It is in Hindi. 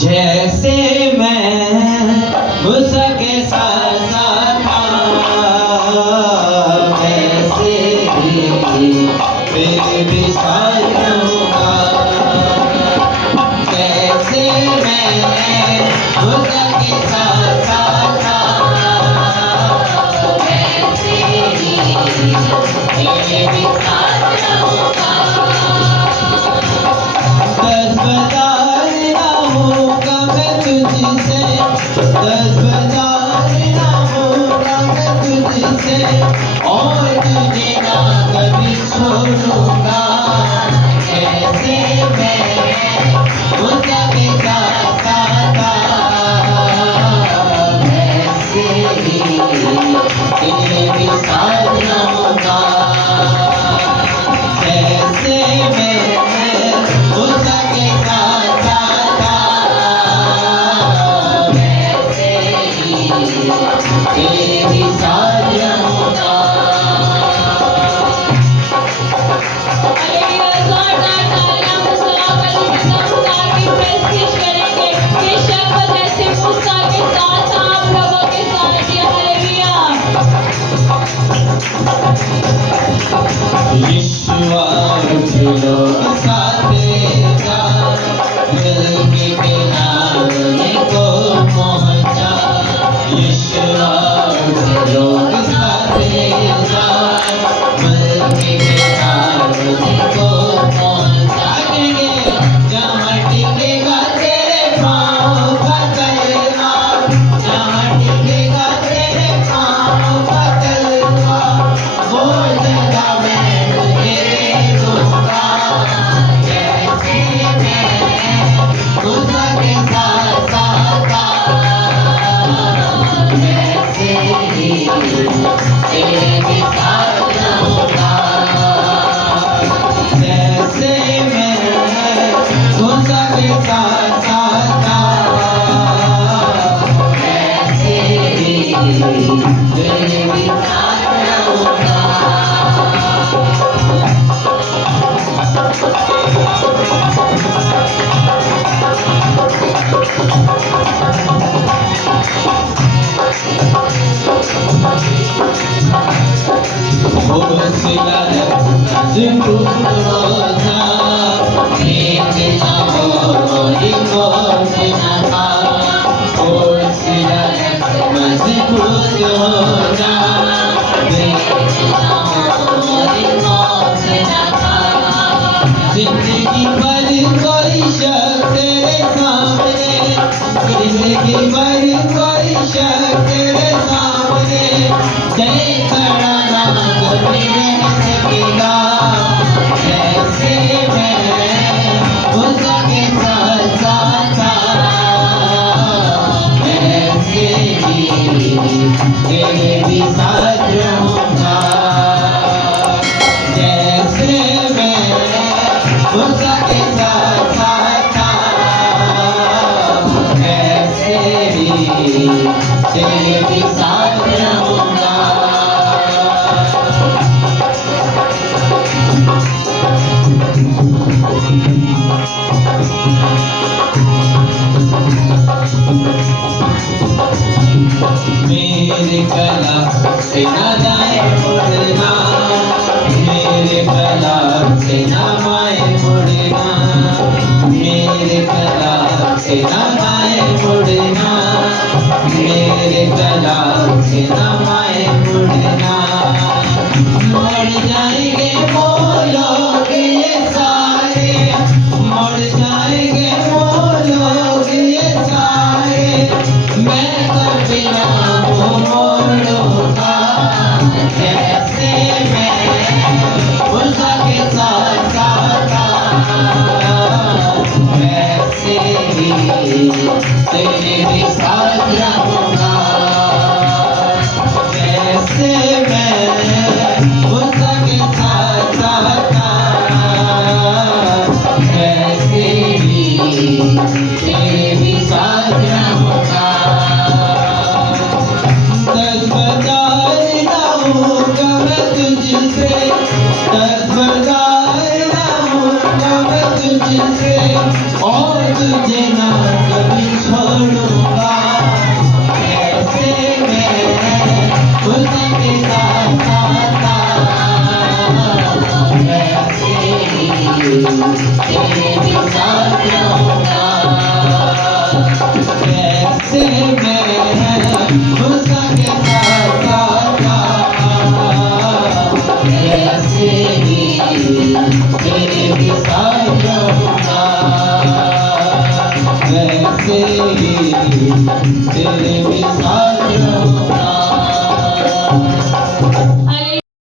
जैसे मैं उसके साथ था वैसे ही फिर भी साथ रहूंगा। जैसे मैं उसके साथ था वैसे ही फिर भी साथ रहूंगा। 10 बार रहूंगा मैं तुझसे, 10 बार रहूंगा मैं तुझसे और तुझे ना कभी छोड़ूंगा। जैसे मैं उसके साथ था वैसे ही तेरे भी साथ रहूंगा। जैसे मैं उसके साथ था वैसे ही तेरे भी साथ रहूंगा। यीशुआ चलो साथ जा, दिल के किनारे को पहुंचा। यीशुआ चलो साथ जा, दिल के किनारे को पहुंचा। जहाँ टिकेगा तेरे पाँव का तलवा, जहाँ टिकेगा तेरे पाँव का तलवा, वो जगह मैं तुझे दूंगा। जैसे मैं उसके साथ था वैसे ही तेरे भी साथ रहूंगा। जैसे मैं उसके साथ था वैसे ही तेरे भी साथ रहूंगा। जिंदगी भर कोई शख्स तेरे सामने, जिंदगी भर कोई शख्स तेरे सामने खड़ा ना कभी रह सकेगा। जैसे मैं उसके साथ था वैसे ही तेरे भी साथ रहूंगा। जैसे मैं उसके साथ था वैसे ही तेरे भी साथ रहूंगा। मेरे गला से ना जाए मुड़ना, मेरे गला से ना माए मुड़ना, मेरे गला से ना माए मुड़ना, मेरे गला से ना माए मुड़ना। मुड़ जाएंगे वो लोग ये सारे, मुड़ जाएंगे वो लोग ये सारे, मैं कभी ना मोड़ूंगा। जैसे मैं उसके साथ था वैसे ही तेरे भी साथ रहूंगा। जैसे मैं उसके साथ था वैसे ही तेरे भी साथ रहूंगा। 10 बार रहूंगा मैं तुझसे, 10 बार रहूंगा मैं तुझसे और तुझे ना कभी तेरे भी साथ